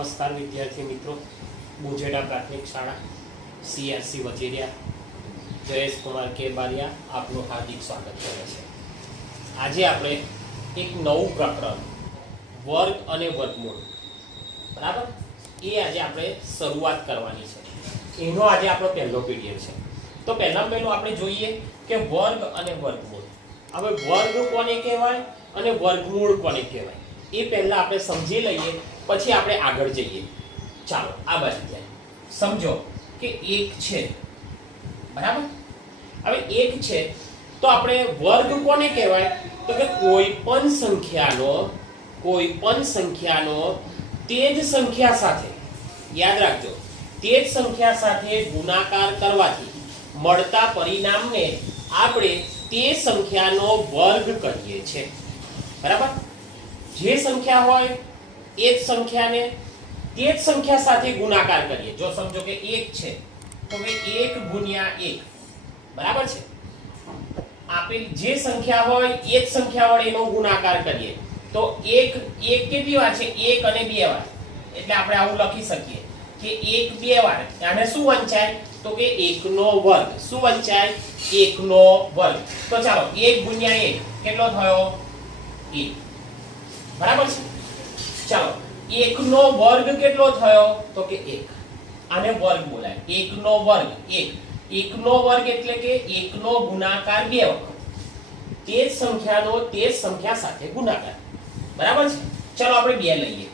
नमस्कार विद्यार्थी मित्रों, बुजेड़ा प्राथमिक शाळा सीआरसी वचेरिया जयेश कुमार के बारिया आपનું हार्दिक स्वागत करे छे। આજે આપણે એક નવું પ્રકરણ વર્ગ અને વર્ગમૂળ બરાબર એ આજે આપણે શરૂઆત કરવાની છે। એનો આજે આપણો પહેલો પીરિયડ છે। તો પહેલામાં પહેલું આપણે જોઈએ કે વર્ગ અને વર્ગમૂળ। હવે વર્ગ કોને કહેવાય અને વર્ગમૂળ કોને કહેવાય એ પહેલા આપણે સમજી લઈએ, પછી આપણે આગળ જઈએ। ચાલો આ બાજુ જાય, સમજો કે એક છે બરાબર। હવે એક છે તો આપણે વર્ગ કોને કહેવાય તો કે કોઈપણ સંખ્યાનો તે જ સંખ્યા સાથે, યાદ રાખજો, તે જ સંખ્યા સાથે ગુણાકાર કરવાથી મળતા પરિણામને આપણે તે સંખ્યાનો વર્ગ કહીએ છીએ બરાબર। જે સંખ્યા હોય એ જ સંખ્યાને તે જ સંખ્યા સાથે ગુણાકાર કરીએ। જો સમજો કે 1 છે તો કે 1 ગુણ્યા 1 બરાબર છે। આપેલ જે સંખ્યા હોય એ જ સંખ્યા વડે એનો ગુણાકાર કરીએ તો 1 કેટલી વાર છે? 1 અને 2 વાર, એટલે આપણે આવું લખી શકીએ કે 1 2 વાર આને શું વંચાય તો કે 1 નો વર્ગ। શું વંચાય? 1 નો વર્ગ। તો ચાલો 1 ગુણ્યા 1 કેટલો થયો? 1 બરાબર છે। ચાલો 1 નો વર્ગ કેટલો થયો તો કે 1, આને વર્ગ બોલાય। 1 નો વર્ગ 1 નો વર્ગ એટલે કે 1 નો ગુણાકાર 2 વખત, તે જ સંખ્યાનો તે જ સંખ્યા સાથે ગુણાકાર બરાબર છે। ચાલો આપણે 2 લઈએ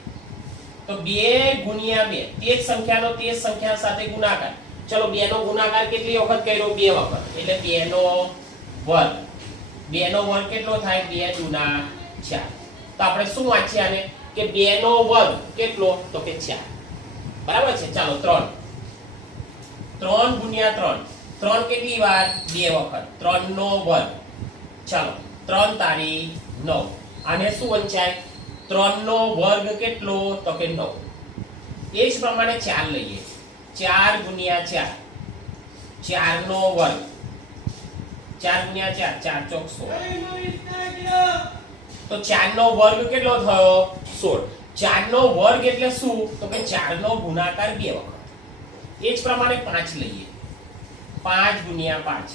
તો 2 ગુણ્યા 2 તે જ સંખ્યાનો તે જ સંખ્યા સાથે ગુણાકાર। ચલો 2 નો ગુણાકાર કેટલી વખત કર્યો? 2 વખત, એટલે 2 નો વર્ગ। 2 નો વર્ગ કેટલો થાય? 2 દુના 4। તો આપણે શું વાંચીએ આને કે 2 નો વર્ગ કેટલો તો કે 4 બરાબર છે। ચાલો 3 ગુણ્યા 3 કેટલી વાર? 2 વખત, 3 નો વર્ગ। ચાલો 3 તારી 9, આને શું વંચાય? 3 નો વર્ગ કેટલો તો કે 9। એ જ પ્રમાણે 4 લઈએ, 4 ગુણ્યા 4 4 નો વર્ગ, 4 ગુણ્યા 4 4 ચોક 16, તો 4 નો વર્ગ કેટલો થયો? 16। 4 નો વર્ગ એટલે શું તો કે 4 નો ગુણાકાર 2 વખત। એ જ પ્રમાણે 5 લઈએ, 5 ગુણ્યા 5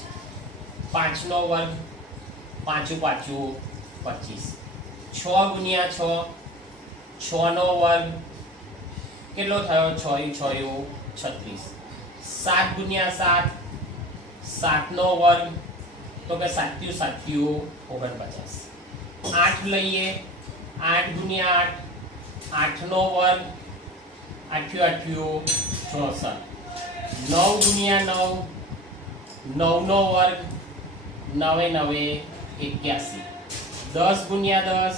5 નો વર્ગ, 5 5 25, 6 ગુણ્યા 6 6 નો વર્ગ કેટલો થયો? 6 6 36, 7 ગુણ્યા 7 7 નો વર્ગ તો કે 7 7 49, 8 લઈએ, 8 ગુણ્યા 8 8 નો વર્ગ 8 8 64, 9 ગુણ્યા 9 9 નો વર્ગ 9 9 81, 10 ગુણ્યા 10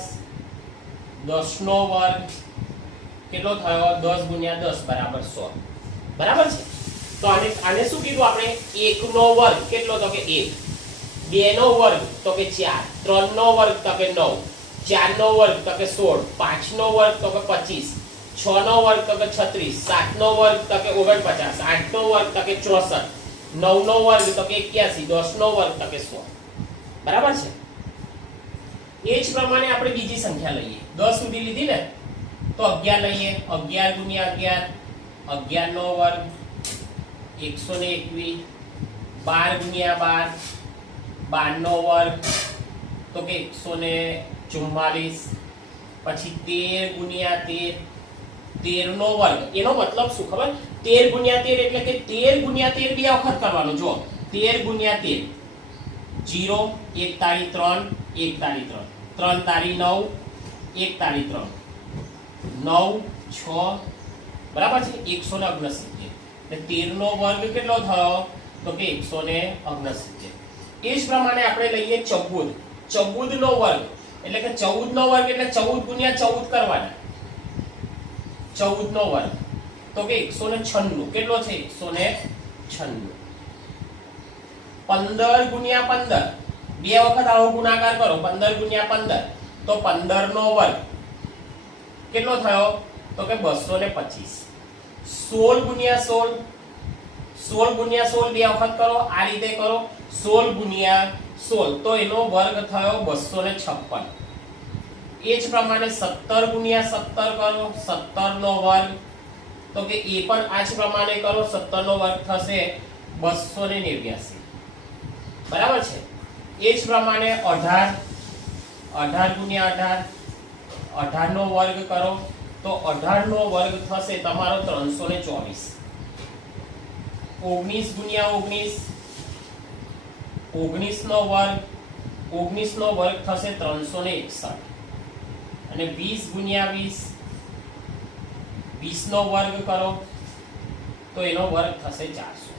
10 નો વર્ગ કેટલો થયો? 10 ગુણ્યા 10 બરાબર 100 બરાબર છે। તો આને શું કીધું આપણે? 1 નો વર્ગ કેટલો તો કે 1, 2 નો વર્ગ તો કે 4, 3 નો વર્ગ તો કે 9, 4 નો વર્ગ તો કે 16, 5 નો વર્ગ તો કે 25, 6 નો વર્ગ તો કે 36, 7 નો વર્ગ તો કે 49, 8 નો વર્ગ તો કે 64, 9 નો વર્ગ તો કે 81, 10 નો વર્ગ તો કે 100 બરાબર છે। એ જ પ્રમાણે આપણે બીજી સંખ્યા લઈએ, 10 સુધી લીધી ને તો 11 લઈએ, 11 ગુણ્યા 11 11 નો વર્ગ 121, 12 ગુણ્યા 12 12 નો વર્ગ તો કે 144, પછી 13 ગુણ્યા 13 13 નો વર્ગ, એનો મતલબ શું ખબર? 13 ગુણ્યા 13 એટલે કે 13 ગુણ્યા 13 બે વખત કરવાનું। જો 13 ગુણ્યા 13 0 1 તારી 3 1 તારી 3 3 તારી 9 1 તારી 3 9 6 બરાબર છે 169, એટલે 13 નો વર્ગ કેટલો થયો તો કે 169। એ જ પ્રમાણે આપણે લઈએ 14 14 નો વર્ગ એટલે કે 14 નો વર્ગ એટલે 14 ગુણ્યા 14 કરવાના, 14 નો વર્ગ તો કે 196 કેટલો છે? 196। 15 ગુણ્યા 15 બે વખત આવો ગુણાકાર કરો, 15 ગુણ્યા 15 તો 15 નો વર્ગ કેટલો થયો તો કે 225। 16 ગુણ્યા 16 16 ગુણ્યા 16 બે વખત કરો, આ રીતે કરો, 16 ગુણ્યા 16 તો એનો વર્ગ થયો 256। એ જ પ્રમાણે 17 ગુણ્યા 17 કરો, 17 નો વર્ગ, તો કે એ પણ આ જ પ્રમાણે કરો, 17 નો વર્ગ થશે 289, બરાબર છે. એ જ પ્રમાણે 18, 18 ગુણ્યા 18, 18 નો વર્ગ કરો તો 18 નો વર્ગ થશે તમારો 324. 19 ગુણ્યા 19, 19 નો વર્ગ, 19 નો વર્ગ થશે 361. અને 20 ગુણ્યા 20, 20 નો વર્ગ કરો તો એનો વર્ગ થશે 400,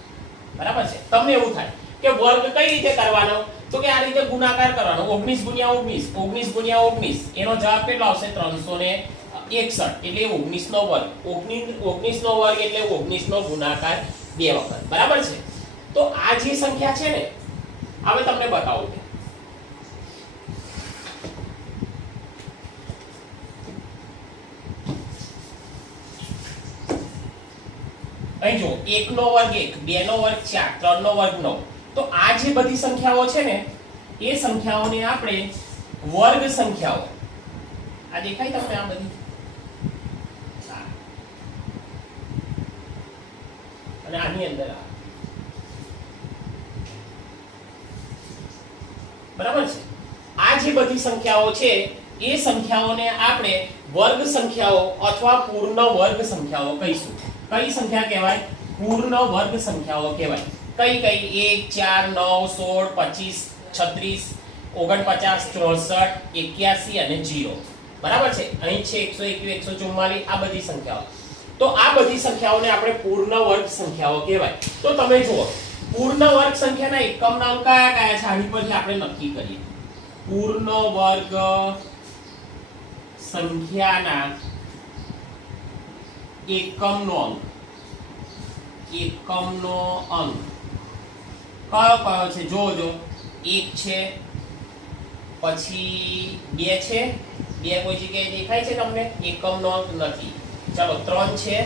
બરાબર છે. તમને એવું થાય કે વર્ગ કઈ રીતે કરવાનો, તો કે આ રીતે ગુણાકાર કરવાનો. 19 ગુણ્યા 19, 19 ગુણ્યા 19, એનો જવાબ કેટલો આવશે 361, એટલે 19 નો વર્ગ. 19 નો વર્ગ એટલે 19 નો ગુણાકાર 2 વખત, બરાબર છે. તો આ જે સંખ્યા છે ને, હવે તમને બતાવું કે અહીં જો 1 નો વર્ગ 1, 2 નો વર્ગ 4, 3 નો વર્ગ 9. તો આ જે બધી સંખ્યાઓ છે ને, એ સંખ્યાઓને આપણે વર્ગ સંખ્યાઓ, આ દેખાય તમને આ બધી, અને આની અંદર આ, બરાબર છે. આ જે બધી સંખ્યાઓ છે એ સંખ્યાઓને આપણે વર્ગ સંખ્યાઓ અથવા પૂર્ણ વર્ગ સંખ્યાઓ કહીશું. કઈ સંખ્યા કહેવાય? પૂર્ણ વર્ગ સંખ્યાઓ કહેવાય. કઈ કઈ? 1, 4, 9, 16, 25, 36, 49, 63, 81 અને 0, બરાબર છે. અહીં છે 121, 144, આ બધી સંખ્યાઓ. તો આ બધી સંખ્યાઓને આપણે પૂર્ણ વર્ગ સંખ્યાઓ કહેવાય. તો તમે જુઓ, પૂર્ણ વર્ગ સંખ્યાના એકમના અંક કયા કયા છે, આની પરથી આપણે નક્કી કરીએ. પૂર્ણ વર્ગ સંખ્યાના એકમનો અંક, એકમનો અંક કયો કયો છે? જોજો, 1 છે, પછી 2 છે, 2 કોઈ જગ્યાએ દેખાય છે તમને? એકમનો અંક નથી. ચાલો 3 છે,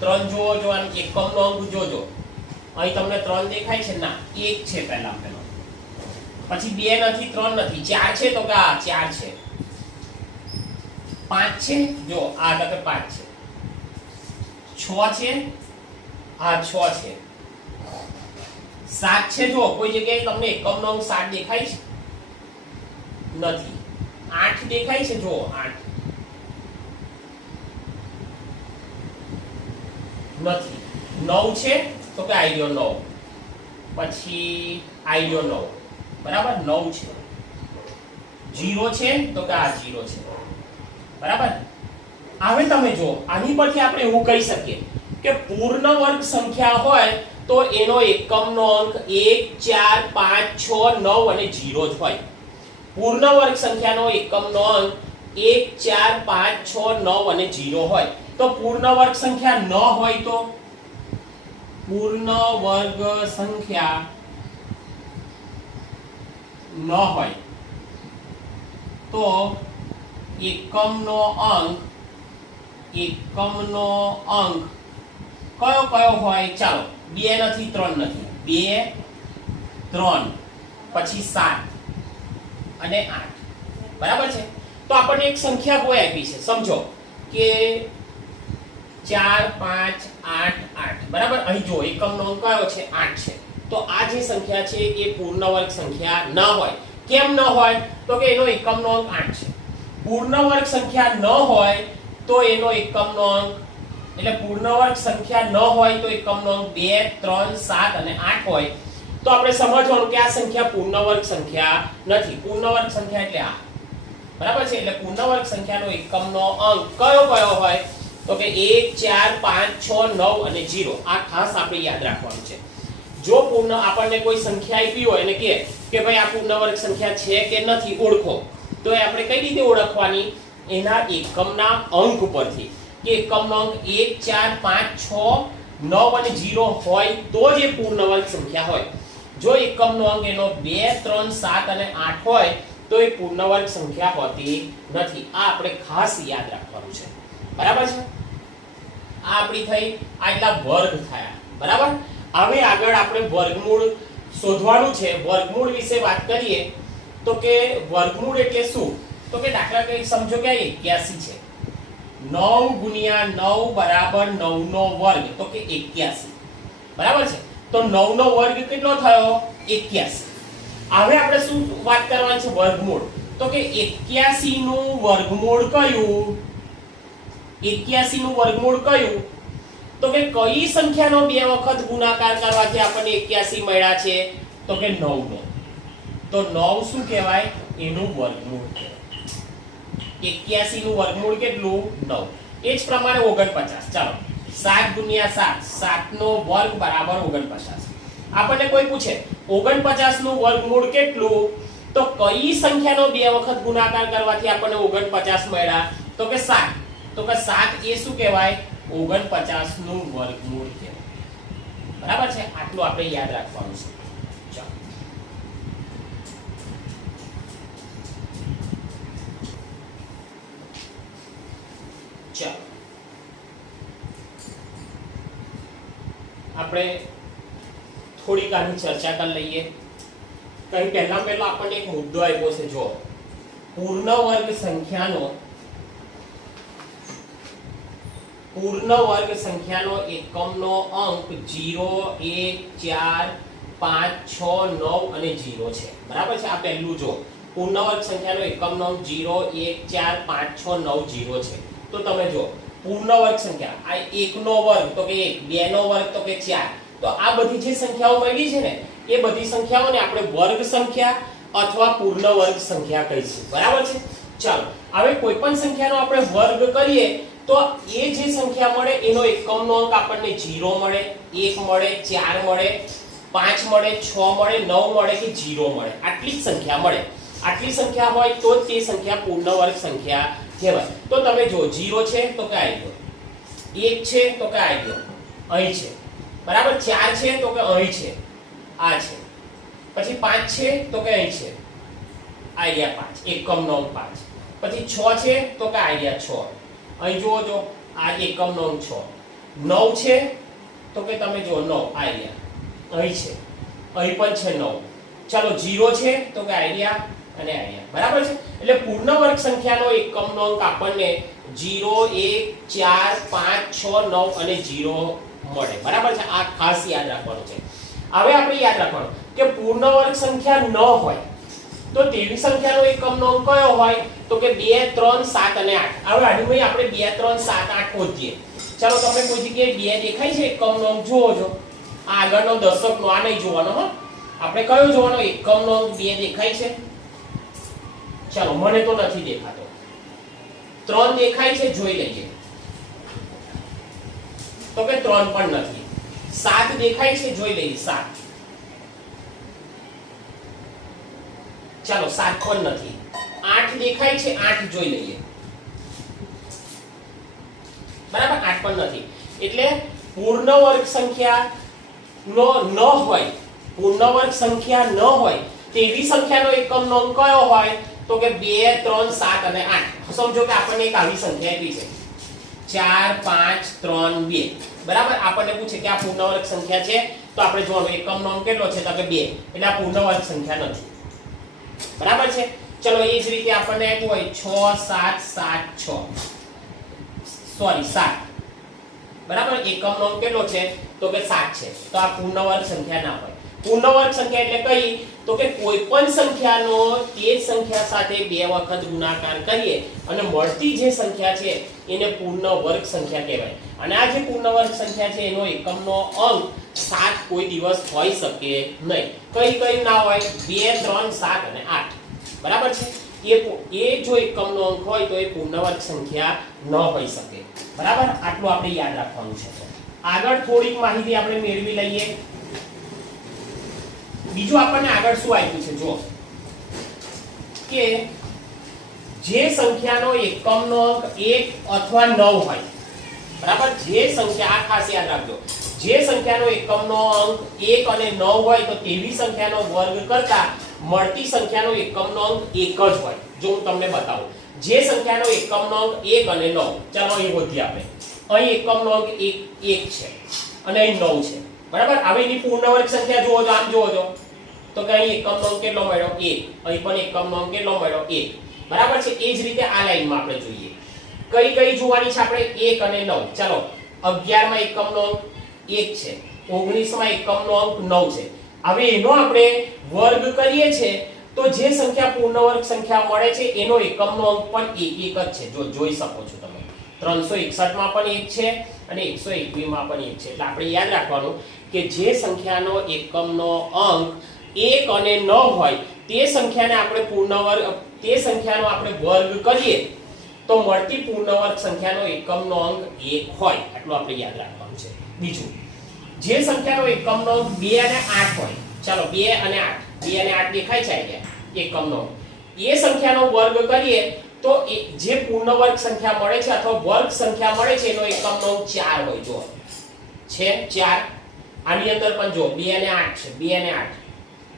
3 જુઓ, જો આનો એકમનો અંક જોજો, અહીં તમને 3 દેખાય છે? ના, 1 છે પહેલા પેલો, પછી 2 નથી, 3 નથી, 4 છે, તો કે આ 4 છે. 5 છે, જો આ તો કે 5 છે. 6 છે, આ 6 છે. 7 છે, જો કોઈ જગ્યાએ તમને એકમનો અંક 7 દેખાય છે? નથી. 8 દેખાય છે? જો 8 નથી. 9 છે, તો કે આઈડિયો 9, પછી આઈડિયો 9, બરાબર, 9 છે. 0 છે, તો કે આ 0 છે, બરાબર. હવે તમે જો, આની પરથી આપણે એવું કહી શકીએ કે પૂર્ણ વર્ગ સંખ્યા હોય તો એનો એકમનો અંક 1, 4, 5, 6, 9 અને 0 જ હોય. પૂર્ણ વર્ગ સંખ્યાનો એકમનો અંક 1, 4, 5, 6, 9 અને 0 હોય. તો પૂર્ણ વર્ગ સંખ્યા ન હોય તો, પૂર્ણ વર્ગ સંખ્યા ન હોય તો એકમનો અંક, એકમનો અંક કયો કયો હોય? ચાલો, 2 નથી, 3 નથી. 2, 3, પછી 7 અને 8, બરાબર છે. તો આપણને એક સંખ્યા કોઈ આપી છે, સમજો કે 4, 5, 8, 8, બરાબર. અહીં જો એકમનો અંક કયો છે? 8 છે. તો આ જે સંખ્યા છે એ પૂર્ણ વર્ગ સંખ્યા ન હોય. કેમ ન હોય? તો કે એનો એકમનો અંક 8 છે. પૂર્ણ વર્ગ સંખ્યા ન હોય તો એનો એકમનો અંક, એટલે પૂર્ણ વર્ગ સંખ્યા ન હોય તો એકમનો અંક 2, 3, 7 અને 8 હોય. તો આપણે સમજવાનું કે આ સંખ્યા પૂર્ણ વર્ગ સંખ્યા નથી. પૂર્ણ વર્ગ સંખ્યા એટલે આ, બરાબર છે. એટલે પૂર્ણ વર્ગ સંખ્યાનો એકમનો અંક કયો કયો હોય? તો કે 1, 4, 5, 6, 9 અને 0. આ ખાસ આપણે યાદ રાખવાનું છે. જો પૂર્ણ આપણને કોઈ સંખ્યા આપી હોય અને કે ભાઈ આ પૂર્ણ વર્ગ સંખ્યા છે કે નથી, ઓળખો, તો એ આપણે કઈ રીતે ઓળખવાની? એના એકમના અંક પરથી. કે એકમનો અંક 1, 4, 5, 6, 9 અને 0 હોય તો જ એ પૂર્ણ વર્ગ સંખ્યા હોય. જો એકમનો અંક એનો 2, 3, 7 અને 8 હોય તો એ પૂર્ણ વર્ગ સંખ્યા હોતી નથી. આ આપણે ખાસ યાદ રાખવાનું છે, બરાબર છે. આ આપણી થઈ, આટલા વર્ગ થયા, બરાબર. હવે આગળ આપણે વર્ગમૂળ શોધવાનું છે. વર્ગમૂળ વિશે વાત કરીએ તો કે વર્ગમૂળ એટલે શું? તો કે દાખલા તરીકે સમજો કે 81 છે, 9 ગુણ્યા 9 બરાબર 9 નો વર્ગ, તો કે 81 બરાબર છે. તો 9 નો વર્ગ કેટલો થયો? 81. હવે આપણે શું વાત કરવાની છે? વર્ગમૂળ. તો કે 81 નું વર્ગમૂળ કયું? 81 નું વર્ગમૂળ કયું? તો કે કઈ સંખ્યાનો બે વખત ગુણાકાર કરવાથી આપણને 81 મળ્યા છે? તો કે 9 નો. તો 9 શું કહેવાય? એનું વર્ગમૂળ કહેવાય. 81 નું વર્ગમૂળ કેટલું? 9. એ જ પ્રમાણે 49. ચાલો 7 ગુણ્યા 7, 7 નો વર્ગ બરાબર 49. આપણને કોઈ પૂછે 49 નું વર્ગમૂળ કેટલું? તો કઈ સંખ્યાનો બે વખત ગુણાકાર કરવાથી આપણને 49 મળ્યા? તો કે 7. તો કે 7 એ શું કહેવાય? 49 નું વર્ગમૂળ કહેવાય. બરાબર છે? આટલું આપણે યાદ રાખવાનું છે. ચાલો આપણે થોડીક આની ચર્ચા કરી લઈએ. કઈ પહેલા આપણને એક મુદ્દો આપ્યો છે. જો પૂર્ણ વર્ગ સંખ્યાનો એકમનો અંક 0, 1, 4, 5, 6, 9 અને 0 છે. બરાબર છે? આ પહેલું જો પૂર્ણ વર્ગ સંખ્યાનો એકમનો અંક 0, 1, 4, 5, 6, 9, 0 છે. તો તમે જો પૂર્ણ વર્ગ સંખ્યા, આ 1 નો વર્ગ તો કે 1, 2 નો વર્ગ તો કે 4. તો આ બધી જે સંખ્યાઓ મળી છે ને, એ બધી સંખ્યાઓને આપણે વર્ગ સંખ્યા અથવા પૂર્ણ વર્ગ સંખ્યા કહીશું. બરાબર છે? ચાલો હવે કોઈ પણ સંખ્યાનો આપણે વર્ગ કરીએ તો એ જે સંખ્યા મળે એનો એકમનો અંક આપણને 0 મળે, 1 મળે, 4 મળે, 5 મળે, 6 મળે, 9 મળે કે 0 મળે. આટલી જ સંખ્યા મળે. આટલી સંખ્યા હોય તો જ તે સંખ્યા પૂર્ણ વર્ગ સંખ્યા કહેવાય. તો તમે જો 0 છે તો કે આવી ગયો, 1 છે તો કે આવી ગયો, અહીં છે. બરાબર? 4 છે તો કે અહીં છે, આ છે. પછી 5 છે તો કે અહીં છે, આઈડિયા 5, એકમનો અંક 5. પછી 6 છે તો કે આઈડિયા 6, અહીં જુઓ જો આ એકમનો અંક 6. 9 છે તો કે તમે જો 9, આઈડિયા અહીં છે, અહીં પણ છે 9. ચાલો 0 છે તો કે આઈડિયા અને આઈડિયા. બરાબર છે? એટલે પૂર્ણ વર્ગ સંખ્યાનો એકમનો અંક આપણને 0, 1, 4, 5, 6, 9 અને 0 મળે. બરાબર છે? આ ખાસ યાદ રાખવાનું છે. હવે આપણે યાદ રાખવાનું કે પૂર્ણ વર્ગ સંખ્યા ન હોય તો તેવી સંખ્યાનો એકમનો અંક કયો હોય? તો કે 2, 3, 7 અને 8. હવે આડીમાં આપણે 2, 3, 7, 8 શોધીએ. ચાલો તમને કોઈ જગ્યાએ 2 દેખાય છે એકમનો અંક? જુઓ છો આ આગળનો દશકનો, આ નહીં જોવાનો હો. આપણે કયો જોવાનો? એકમનો અંક 2 દેખાય છે? ચાલો મને તો નથી દેખાતો. 3 દેખાય છે? જોઈ લઈએ. તો કે 3 પણ નથી. 7 દેખાય છે? જોઈ લઈએ. 7. ચાલો 7 પણ નથી. 8 દેખાય છે? 8 જોઈ લઈએ. બરાબર? 8 પણ નથી. એટલે પૂર્ણ વર્ગ સંખ્યા ન હોય, પૂર્ણ વર્ગ સંખ્યા ન હોય તેવી સંખ્યાનો એકમનો અંક કયો હોય? તો કે 2, 3, 7 અને 8. સમજો કે આપણને એક આવી સંખ્યા આપી છે 4, 5, 3, 2. બરાબર? આપણને પૂછે કે આ પૂર્ણ વર્ગ સંખ્યા છે તો આપણે જોવાનું એકમનો અંક કેટલો છે? તો કે 2. એટલે આ પૂર્ણ વર્ગ સંખ્યા નથી. બરાબર છે? ચલો એ જ રીતે આપણને આપ્યું હોય 6, 7, 7, 6. સોરી 7. બરાબર? એકમનો અંક કેટલો છે? તો કે 7 છે. તો આ પૂર્ણ વર્ગ સંખ્યા ના હોય. પૂર્ણ વર્ગ સંખ્યા એટલે કઈ? તો કે કોઈ પણ સંખ્યાનો તે જ સંખ્યા સાથે બે વખત ગુણાકાર કરીએ અને મળતી જે સંખ્યા છે એને પૂર્ણ વર્ગ સંખ્યા કહેવાય. અને આ જે પૂર્ણ વર્ગ સંખ્યા છે એનો એકમનો અંક 7 કોઈ દિવસ હોઈ શકે નહીં. કઈ ના હોય? 2, 3, 7 અને 8. બરાબર છે? એ જો એકમનો અંક હોય તો એ પૂર્ણ વર્ગ સંખ્યા ન હોઈ શકે. બરાબર? આટલું આપણે યાદ રાખવાનું છે. આગળ થોડીક માહિતી આપણે મેળવી લઈએ. બીજું આપણને આગળ શું આપ્યું છે? જો કે જે સંખ્યાનો એકમનો અંક 1 અથવા 9 હોય. બરાબર? જે સંખ્યા, આ ખાસ યાદ રાખજો, જે સંખ્યાનો એકમનો અંક 1 અને 9 હોય તો તેવી સંખ્યાનો વર્ગ કરતા મળતી સંખ્યાનો એકમનો અંક 1 જ હોય. જો હું તમને બતાવું, જે સંખ્યાનો એકમનો અંક 1 અને 9, ચાલો અહીં ગોતીએ આપણે. અહીં એકમનો અંક 1 છે અને અહીં 9 છે. બરાબર? હવે એની પૂર્ણ વર્ગ સંખ્યા જુઓ છો, આમ જુઓ છો તો કે અહીં એકમનો અંક કેટલો મળ્યો? 1. અહીં પણ એકમનો અંક કેટલો મળ્યો? 1. બરાબર છે. એ જ રીતે આ લાઈનમાં આપણે જોઈએ કઈ કઈ જોવાની છે આપણે 1 અને 9. ચાલો 11 માં એકમનો અંક 1 છે, 19 માં એકમનો અંક 9 છે. હવે એનો આપણે વર્ગ કરીએ છે તો જે સંખ્યા પૂર્ણ વર્ગ સંખ્યા મળે છે એનો એકમનો અંક પણ 1 1 જ છે. જો જોઈ શકો છો તમે 361 માં પણ 1 છે અને 121 માં પણ 1 છે. એટલે આપણે યાદ રાખવાનું કે જે સંખ્યાનો એકમનો અંક 1 અને 9 હોય તે સંખ્યાને આપણે પૂર્ણ વર્ગ તે સંખ્યાનો આપણે વર્ગ કરીએ તો મળતી પૂર્ણ વર્ગ સંખ્યાનો એકમનો અંક 1 હોય. આટલું આપણે યાદ રાખવાનું છે. બીજું જે સંખ્યાનો એકમનો અંક 2 અને 8 હોય, ચાલો 2 અને 8 દેખાય છે અહીંયા એકમનો, એ સંખ્યાનો વર્ગ કરીએ તો જે પૂર્ણ વર્ગ સંખ્યા મળે છે અથવા વર્ગ સંખ્યા મળે છે એનો એકમનો અંક 4 હોય. જો છે 4, આની અંદર પણ જો 2 અને 8 છે, 2 અને 8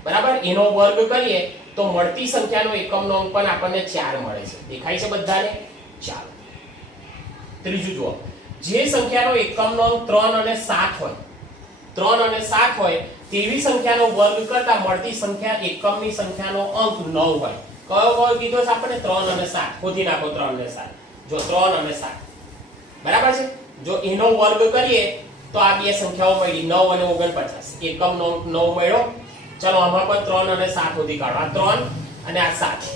બરાબર, એનો વર્ગ કરીએ તો મળતી સંખ્યાનો એકમનો અંક પણ આપણને 4 મળે છે. દેખાય છે બધાને? ચાલો ત્રીજું જુઓ, જે સંખ્યાનો એકમનો અંક 3 અને 7 હોય, 3 અને 7 હોય તેવી સંખ્યાનો વર્ગ કરતા મળતી સંખ્યા એકમની સંખ્યાનો અંક 9 હોય. કયો વર્ગ કીધો છે આપણે? 3 અને 7. શોધી નાખો 3 અને 7. જો 3 અને 7 બરાબર છે. જો એનો વર્ગ કરીએ તો આ બે સંખ્યાઓ મળી 9 અને 49. એકમનો અંક 9 મળ્યો. ચલો આમાં પણ 3 અને 7 શોધી કાઢો. આ 3 અને આ 7.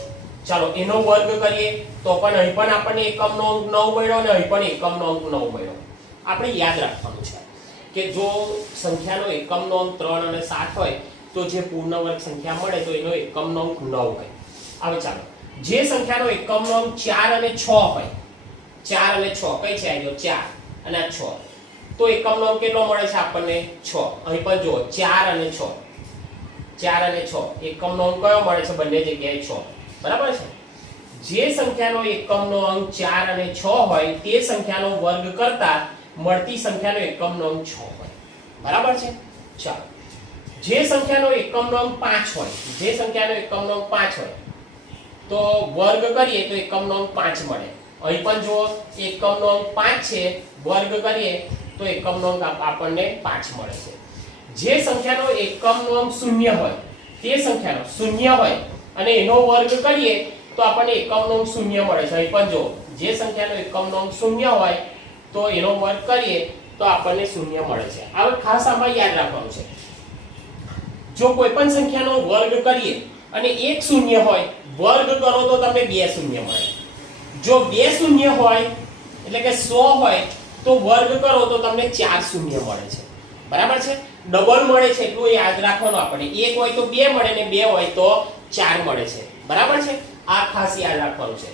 ચાલો એનો વર્ગ કરીએ તો પણ અહીં પણ આપણને એકમનો અંક 9 મળ્યો અને અહીં પણ એકમનો અંક 9 મળ્યો. આપણે યાદ રાખવાનું છે કે જો સંખ્યાનો એકમનો અંક 3 અને 7 હોય તો જે પૂર્ણ વર્ગ સંખ્યા મળે તો એનો એકમનો અંક 9 હોય. હવે ચાલો જે સંખ્યાનો એકમનો અંક 4 અને 6 હોય, 4 અને 6 કઈ છે? આજો 4 અને 6, તો એકમનો અંક કેટલો મળે છે આપણને? 6. અહીં પણ જો 4 અને 6, 4 અને 6 એકમનો અંક કયો મળે છે? બંને જગ્યાએ 6. બરાબર છે. જે સંખ્યાનો એકમનો અંક 4 અને 6 હોય તે સંખ્યાનો વર્ગ કરતા મળતી સંખ્યાનો એકમનો અંક 6 હોય. બરાબર છે. ચાલો જે સંખ્યાનો એકમનો અંક 5 હોય, જે સંખ્યાનો એકમનો અંક 5 હોય તો વર્ગ કરીએ તો એકમનો અંક 5 મળે. અહીં પણ જો એકમનો અંક 5 છે, વર્ગ કરીએ તો એકમનો અંક આપણને 5 મળે છે. જે સંખ્યાનો એકમનો અંક 0 હોય તે સંખ્યાનો 0 હોય અને એનો વર્ગ કરીએ તો આપણને એકમનો અંક 0 મળે છે. અહીં પણ જો જે સંખ્યાનો એકમનો અંક 0 હોય તો એનો વર્ગ કરીએ તો આપણને 0 મળે છે. હવે ખાસ આમાં યાદ રાખવાનું છે, જો કોઈ પણ સંખ્યાનો વર્ગ કરીએ અને એક 0 હોય, વર્ગ કરો તો તમને 2 0 મળે. જો 2 0 હોય એટલે કે 100 હોય તો વર્ગ કરો તો તમને 4 0 મળે છે. બરાબર છે. ડબલ મળે છે એટલું યાદ રાખવાનું આપણે. 1 હોય તો 2 મળે ને 2 હોય તો 4 મળે છે. બરાબર છે. આ ખાસ યાદ રાખવાનું છે.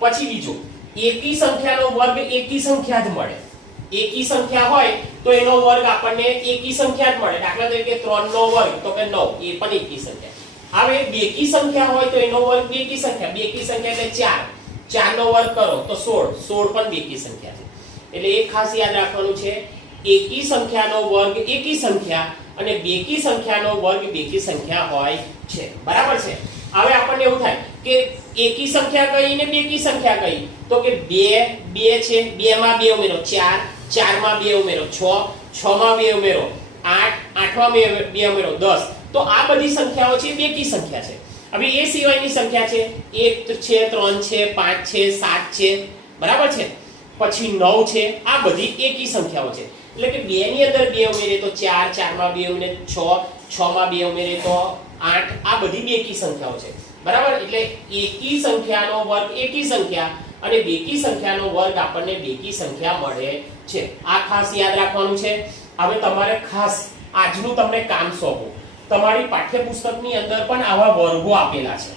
પછી બીજું, એકી સંખ્યાનો વર્ગ એકી સંખ્યા જ મળે. એકી સંખ્યા હોય તો એનો વર્ગ આપણને એકી સંખ્યા જ મળે. દાખલા તરીકે 3 નો વર્ગ તો કે 9, એ પણ એકી સંખ્યા. હવે બેકી સંખ્યા હોય તો એનો વર્ગ બેકી સંખ્યા. બેકી સંખ્યા એટલે 4, 4 નો વર્ગ કરો તો 16, 16 પણ બેકી સંખ્યા છે. એટલે એ ખાસ યાદ રાખવાનું છે, એકી સંખ્યાનો વર્ગ એકી સંખ્યા અને બેકી સંખ્યાનો વર્ગ બેકી સંખ્યા હોય છે. બરાબર છે. હવે આપણને એવું થાય કે એકી સંખ્યા કઈ ને બેકી સંખ્યા કઈ? તો કે 2 2 છે, 2 માં 2 ઉમેરો 4, 4 માં 2 ઉમેરો 6, 6 માં 2 ઉમેરો 8, 8 માં 2 ઉમેરો 10. તો આ બધી સંખ્યાઓ છે બેકી સંખ્યા છે. હવે એ સિવાયની સંખ્યા છે 1 છે, 3 છે, 5 છે, 7 છે. બરાબર છે. પછી 9 છે. આ બધી એકી સંખ્યાઓ છે. એટલે કે 2 ની અંદર 2 ઉમેરે તો 4, 4 માં 2 ઉમેરે 6, 6 માં 2 ઉમેરે તો 8. આ બધી બેકી સંખ્યાઓ છે. બરાબર. એટલે એકી સંખ્યાનો વર્ગ એકી સંખ્યા અને બેકી સંખ્યાનો વર્ગ આપણને બેકી સંખ્યા મળે છે. આ ખાસ યાદ રાખવાનું છે. હવે તમારે ખાસ આજનું તમને કામ સોંપું. તમારી પાઠ્યપુસ્તકની અંદર પણ આવા વર્ગો આપેલા છે.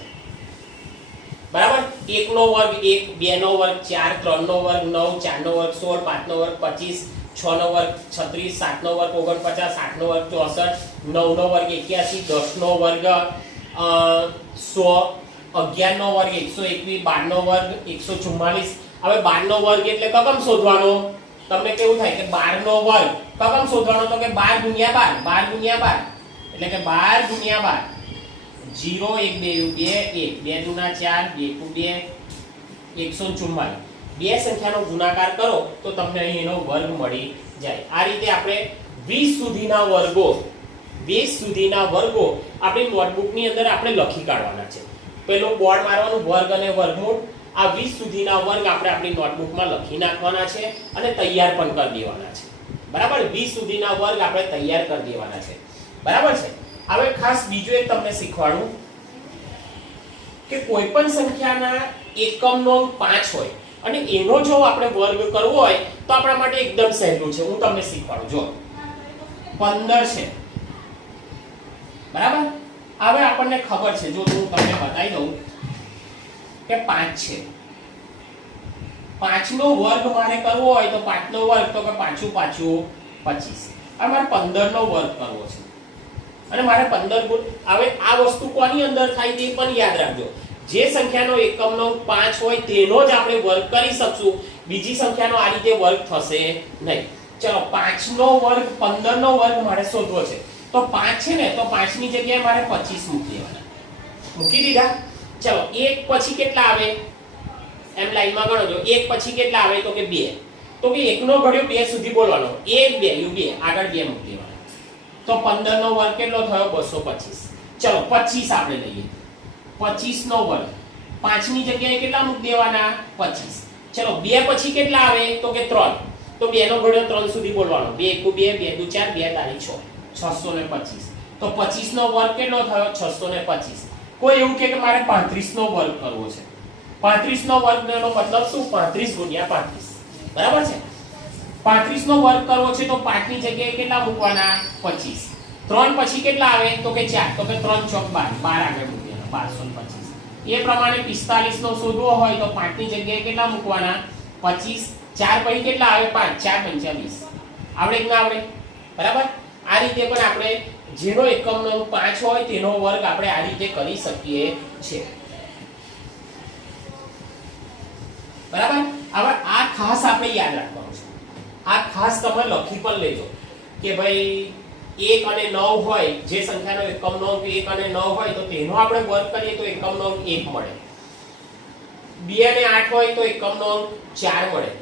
બરાબર. 1 નો વર્ગ 1, 2 નો વર્ગ 4, 3 નો વર્ગ 9, 4 નો વર્ગ 16, 5 નો વર્ગ 25, 6 નો વર્ગ 36, 7 નો વર્ગ 49, 8 નો વર્ગ 64, 9 નો વર્ગ 81, 10 નો વર્ગ 100, 11 નો વર્ગ 121, 12 નો વર્ગ 144. હવે 12 નો વર્ગ એટલે કકમ શોધવાનો? તમને કેવું થાય કે 12 નો વર્ગ કકમ શોધવાનો? તો કે 12 ગુણ્યા 12, 12 ગુણ્યા 12 એટલે કે 12 ગુણ્યા 12, 0 1 2 2 1, 2 દુના 4, 2 2 144. બે સંખ્યાનો ગુણાકાર કરો તો તમને અહીં એનો વર્ગ મળી જાય. આ રીતે આપણે 20 સુધીના વર્ગો આપણી નોટબુકની અંદર આપણે લખી કાઢવાના છે. પેલું બોર્ડ મારવાનું વર્ગ અને વર્ગમૂળ આ 20 સુધીના વર્ગ આપણે આપણી નોટબુકમાં લખી નાખવાના છે અને તૈયાર પણ કરી દેવાના છે બરાબર 20 સુધીના વર્ગ આપણે તૈયાર કરી દેવાના છે બરાબર છે હવે ખાસ બીજું એક તમને શીખવાડું કે કોઈ પણ સંખ્યાના એકમનો અંક 5 હોય અને એનો જો આપણે વર્ગ કરવો હોય તો આપણા માટે એકદમ સહેલું છે હું તમને શીખવાડું જો 15 છે બરાબર હવે આપણને ખબર છે જો હું તમને બતાવી દઉં કે 5 છે 5 નો વર્ગ મારે કરવો હોય તો 5 નો વર્ગ તો કે પાછું 25 હવે મારે 15 નો વર્ગ કરવો છે અને મારે 15 ગુણ હવે આ વસ્તુ કોની અંદર થાય તે પણ યાદ રાખજો જે સંખ્યાનો એકમનો 5 હોય તેનો જ આપણે વર્ગ કરી શકશું બીજી સંખ્યાનો આ રીતે વર્ગ થશે નહીં ચલો 5 નો વર્ગ 15 નો વર્ગ મારે શોધવો છે તો 5 છે ને તો 5 ની જગ્યાએ મારે 25 મૂકી દેવાના મૂકી દીધા ચલો 1 પછી કેટલા આવે એમ લાઈનમાં ગણો જો 1 પછી કેટલા આવે તો કે 2 તો કે 1 નો ઘડિયો 2 સુધી બોલવાનો 1 2 યુ 2 આગળ 2 મૂકી દેવાના તો 15 નો વર્ગ કેટલો થયો 225 ચલો 25 આપણે લઈએ 25 નો વર્ગ 5 ની જગ્યાએ કેટલા મૂકી દેવાના 25 ચલો 2 પછી કેટલા આવે તો કે 3 તો 2 નો ઘડિયો 3 સુધી બોલવાનો 2 1 2 2 4 2 તારી 6 625 તો 25 નો વર્ગ કેટલો થયો 625 કોઈ એવું કે મારે 35 નો વર્ગ કરવો છે 35 નો વર્ગ નો મતલબ શું 35 ગુણ્યા 35 બરાબર છે 35 નો વર્ગ કરવો છે તો 5 ની જગ્યાએ કેટલા મૂકવાના 25 3 પછી કેટલા આવે તો કે 4 તો કે 3 ચોક 12 12 આગળ મૂકવાના 1225 એ પ્રમાણે 45 નો શોધવો હોય તો 5 ની જગ્યાએ કેટલા મૂકવાના 25 4 પછી કેટલા આવે 5 4 પંચા 20 આવડે કે ના આવડે બરાબર આ રીતે પણ આપણે જેનો એકમનો 5 હોય તેનો વર્ગ આપણે આ રીતે કરી શકીએ છીએ બરાબર હવે આ ખાસ આપણે યાદ રાખવાનું છે આ ખાસ તમે લખી પણ લેજો કે ભાઈ 1 અને 9 હોય જે સંખ્યાનો એકમનો અંક 1 અને 9 હોય તો તેનો આપણે વર્ગ કરીએ તો એકમનો અંક 1 મળે 2 અને 8 હોય તો એકમનો અંક 4 મળે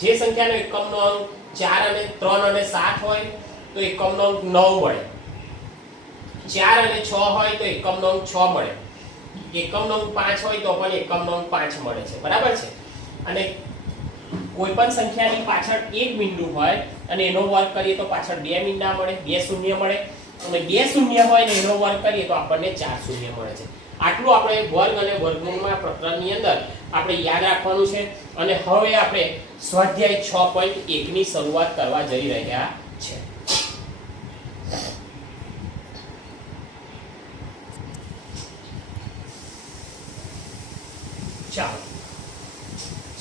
જે સંખ્યાનો એકમનો અંક 4 અને 3 અને 7 હોય તો એકમનો અંક 9 મળે 4 અને 6 હોય તો એકમનો અંક 6 મળે એકમનો અંક 5 હોય તો પણ એકમનો અંક 5 મળે છે બરાબર છે અને કોઈ પણ સંખ્યાની પાછળ એક બિંદુ હોય અને એનો વર્ગ કરીએ તો પાછળ બે મીંડા મળે બે શૂન્ય મળે અને બે શૂન્ય હોય ને એનો વર્ગ કરીએ તો આપણને 4 શૂન્ય મળે છે આટલું આપણે વર્ગ અને વર્ગમૂળના પ્રકરણની અંદર આપણે યાદ રાખવાનું છે અને હવે આપણે સ્વાધ્યાય 6.1 ની શરૂઆત કરવા જઈ રહ્યા છે ચાલો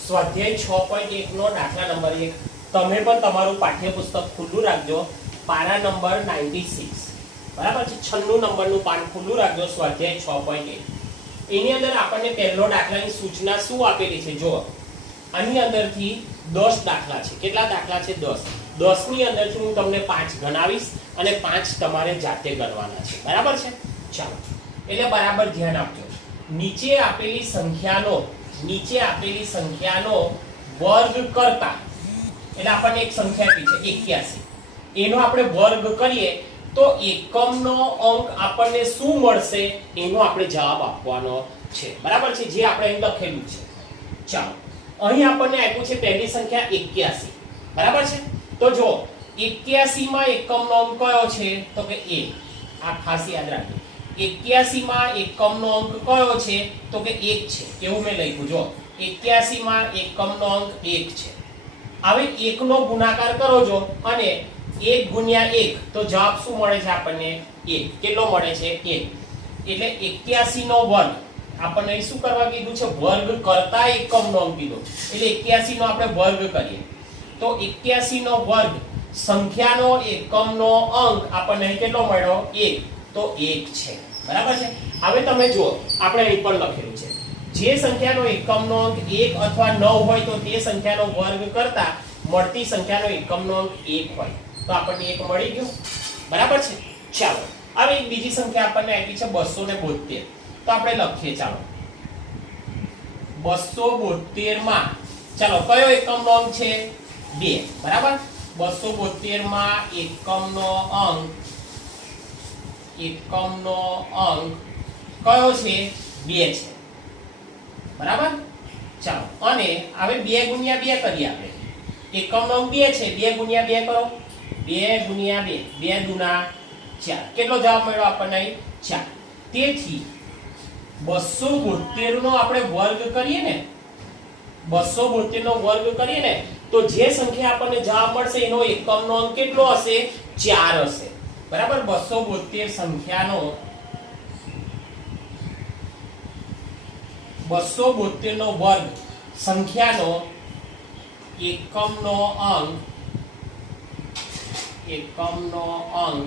સ્વાધ્યાય 6.1 નો દાખલા નંબર 1 તમે પણ તમારું પાઠ્યપુસ્તક ખુલ્લું રાખજો પાના નંબર 96 બરાબર છે 96 નંબરનું પાન ખુલ્લું રાખજો સ્વાધ્યાય 6.1 એની અંદર આપણને પહેલો દાખલાની સૂચના શું આપેલી છે જો આની અંદરથી 10 દાખલા છે કેટલા દાખલા છે 10 10 ની અંદરથી હું તમને 5 ગણાવીશ અને 5 તમારે જાતે ગણવાના છે બરાબર છે ચાલો એટલે બરાબર ધ્યાન આપજો નીચે આપેલી સંખ્યાનો વર્ગ કરતા એટલે આપણને એક સંખ્યા આપી છે 81 એનો આપણે વર્ગ કરીએ તો એકમનો અંક આપણને શું મળશે એનો આપણે જવાબ આપવાનો છે બરાબર છે જે આપણે અહીં લખેલું છે ચાલો અહીં આપણને આપ્યું છે પહેલી સંખ્યા 81 બરાબર છે તો જો 81 માં એકમનો અંક કયો છે તો કે 1 આ ખાસ યાદ રાખજો 81 માં એકમનો અંક કયો છે તો કે 1 છે કેવું મેં લખ્યું જો 81 માં એકમનો અંક 1 છે હવે 1 નો ગુણાકાર કરો જો અને 1 ગુણ્યા 1 તો જવાબ શું મળે છે આપણને 1 કેટલો મળે છે 1 એટલે 81 નો વર્ગ આપણને શું કરવા કીધું છે વર્ગ કરતા એકમનો અંક કીધો એટલે 81 નો આપણે વર્ગ કરીએ તો 81 નો વર્ગ સંખ્યાનો એકમનો અંક આપણને કેટલો મળ્યો 1 તો 1 છે બરાબર છે હવે તમે જુઓ આપણે અહીં પણ લખેલું છે જે સંખ્યાનો એકમનો અંક 1 અથવા 9 હોય તો તે સંખ્યાનો વર્ગ કરતા મળતી સંખ્યાનો એકમનો અંક 1 હોય તો આપણને 1 મળી ગયો બરાબર છે ચાલો હવે એક બીજી સંખ્યા આપણને આપી છે 272 તો આપણે લખીએ ચાલો 272 માં ચાલો કયો એકમનો અંક છે 2 બરાબર 272 માં એકમનો અંક કયો છે 2 છે બરાબર. ચાલો અને હવે 2 ગુણ્યા 2 કરીએ આપણે. એકમનો અંક 2 છે, 2 ગુણ્યા 2 કરો. 2 ગુણ્યા 2, 2 દુના 4. કેટલો જવાબ મળ્યો આપણને? 4. તેથી 272 નો આપણે વર્ગ કરીએ ને, 272 નો વર્ગ કરીએ ને, તો જે સંખ્યા આપણને જવાબ મળશે એનો એકમનો અંક કેટલો હશે? 4 હશે. બરાબર. 272 સંખ્યાનો 272 નો વર્ગ સંખ્યાનો એકમનો અંક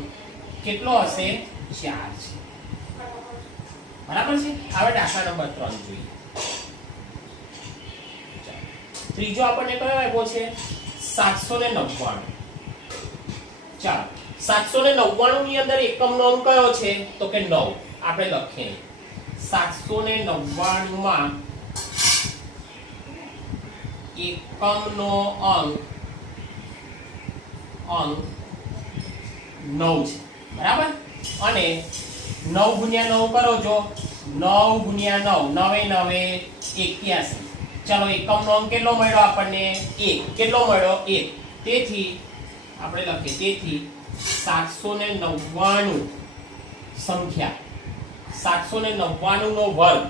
કેટલો હશે? 4 છે. બરાબર છે. હવે દાખલા નંબર 3 જોઈએ. ત્રીજો આપણને કયો આપ્યો છે? 799. ચાલો 799 ની અંદર એકમનો અંક કયો છે? તો કે 9. આપણે લખીએ 799 માં એકમનો અંક 9 છે. બરાબર. અને 9 ગુણ્યા 9 કરો છો. 9 ગુણ્યા 9, 9 9 81. ચાલો એકમનો અંક કેટલો મળ્યો આપણને? 1. કેટલો મળ્યો? 1. તેથી આપણે લખીએ તેથી 799 સંખ્યા 799 નો વર્ગ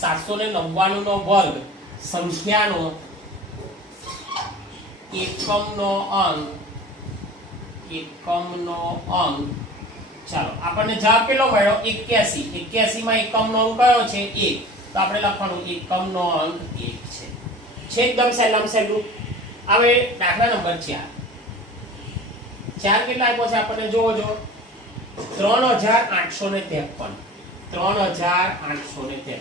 799 નો વર્ગ સંખ્યાનો એકમનો અંક ચાલો આપણને જવાબ કેટલો મળ્યો? 81. 81 માં એકમનો અંક કયો છે? 1. તો આપણે લખવાનું એકમનો અંક 1 છે એકદમ સહેલામાં સહેલું. હવે દાખલા નંબર 4. 4 કેટલા આપ્યો છે આપણને? જોવો જો 3853. 3853.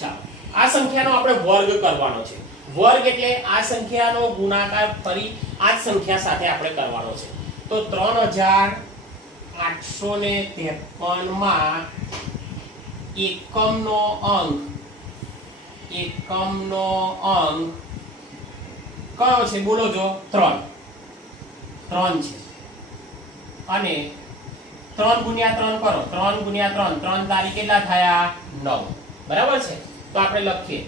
ચાલો આ સંખ્યાનો આપણે વર્ગ કરવાનો છે. વર્ગ એટલે આ સંખ્યાનો ગુણાકાર ફરી આ જ સંખ્યા સાથે આપણે કરવાનો છે. તો 3853 માં એકમનો અંક કયો છે? બોલો જો. 3 છે. અને 3 ગુણ્યા 3 કરો. 3 ગુણ્યા 3, 3 તારીખ કેટલા થયા? 9. બરાબર છે. તો આપણે લખીએ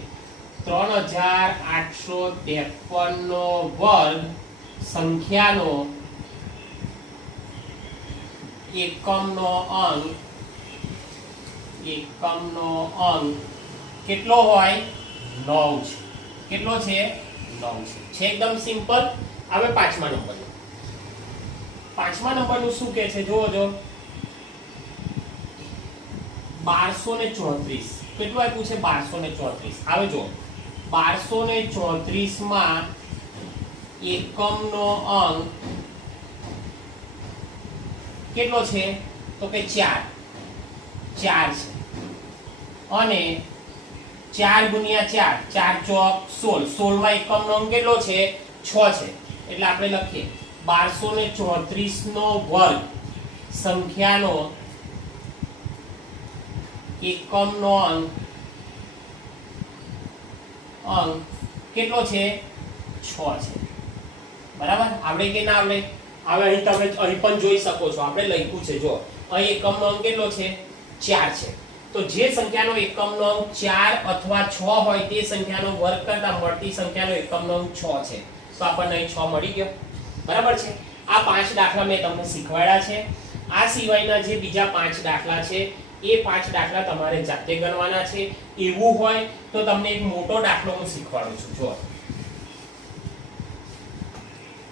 3853 નો વર્ગ સંખ્યાનો એકમનો અંક કેટલો હોય? 9 છે. કેટલો છે? 9 છે. એકદમ સિમ્પલ. હવે 5મા નંબરનું. 5મા નંબરનું શું કહે છે? જોવો જો 1234. કેટલું આપ્યું છે? 1234. હવે જો 1234 માં એકમનો અંક કેટલો છે? તો કે 4 છે. અને 4 ગુણ્યા 4, 4 ચોક 16. 16 માં એકમનો અંક કેટલો છે? 6 છે. એટલે આપણે લખીએ 1234 નો વર્ગ સંખ્યાનો એકમનો અંક કેટલો છે? 6 છે. બરાબર. આવડે કે ના આવડે? હવે અહીં તમે અહીં પણ જોઈ શકો છો. આપણે લખ્યું છે જો અહીં એકમનો અંક કેટલો છે? 4 છે. તો જે સંખ્યાનો એકમનો અંક 4 અથવા 6 હોય તે સંખ્યાનો વર્ગ કરતા મળતી સંખ્યાનો એકમનો અંક 6 છે. તો આપણને અહીં 6 મળી ગયો. બરાબર છે. આ 5 દાખલા મેં તમને શીખવાડ્યા છે. આ સિવાયના જે બીજા 5 દાખલા છે એ 5 દાખલા તમારે જાતે ગણવાના છે. એવું હોય તો તમને એક મોટો દાખલો હું શીખવાડું છું. જો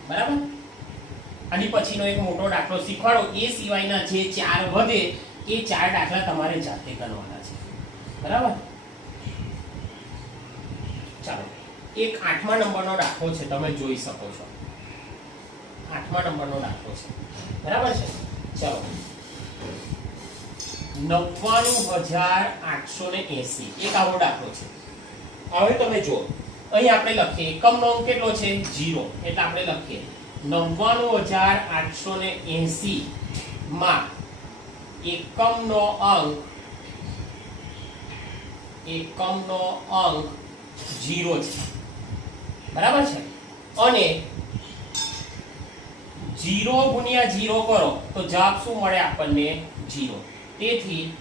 બરાબર. આની પછીનો એક મોટો દાખલો શીખવાડો. એ સિવાયના જે 4 વધે એ 4 દાખલા તમારે જાતે ગણવાના છે. બરાબર. ચાલો એક 8મા નંબરનો દાખલો છે. તમે જોઈ શકો છો. 8મા નંબરનો દાખલો છે. બરાબર છે. ચાલો 99880. એક આવો દાખલો છે. હવે તમે જુઓ અહીં આપણે લખીએ એકમનો અંક કેટલો છે? 0. એટલે આપણે લખીએ 99880 માં એકમનો અંક 0 છે. બરાબર છે. અને 0 ગુણ્યા 0 કરો તો જવાબ શું મળે આપણને? 0. તેથી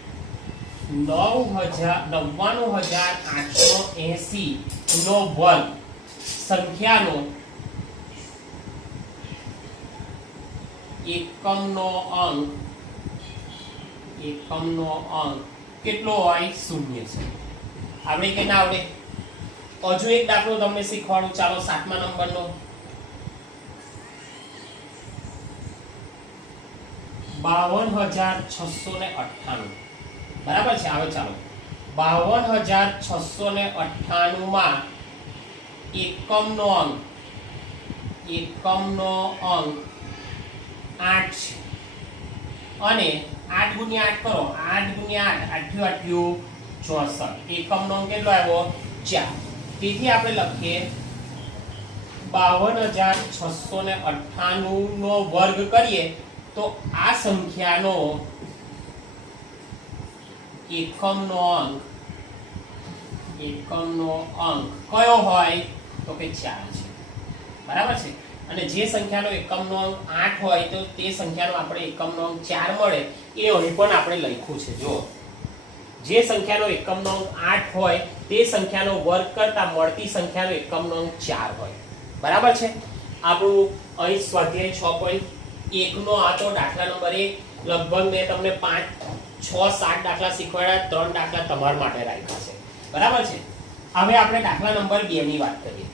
99,880 નો વર્ગ સંખ્યાનો એકમનો અંક કેટલો હોય? 0 છે. આવડે કે ના આવડે? હજુ એક દાખલો તમને શીખવાડું. ચાલો 7મા નંબરનો. 52,698 બરાબર છે. આવે ચાલો 52,698 માં એકમનો અંક 8 છે અને 8 ગુણ્યા 8 કરો. 8 ગુણ્યા 8 8 64. એકમનો અંક કેટલો આવ્યો? 4. તેથી આપણે લખીએ 52,698 નો વર્ગ કરીએ તો આ સંખ્યાનો એકમનો અંક કયો હોય? તો કે 4 છે. બરાબર છે. અને જે સંખ્યાનો એકમનો અંક 8 હોય તો તે સંખ્યાનો આપણે એકમનો અંક 4 મળે એ અહીં પણ આપણે લખ્યું છે. જો જે સંખ્યાનો એકમનો અંક 8 હોય તે સંખ્યાનો વર્ગ કરતા મળતી સંખ્યાનો એકમનો અંક 4 હોય. બરાબર છે. આપણું અહીં સ્વાધ્યાય 6.1 નો આ તો દાખલા નંબર 1. લગભગ મેં તમને 5 6 7 દાખલા શીખવાડ્યા. 3 દાખલા તમારા માટે રાખ્યા છે. બરાબર છે. હવે આપણે દાખલા નંબર 2 ની વાત કરીએ.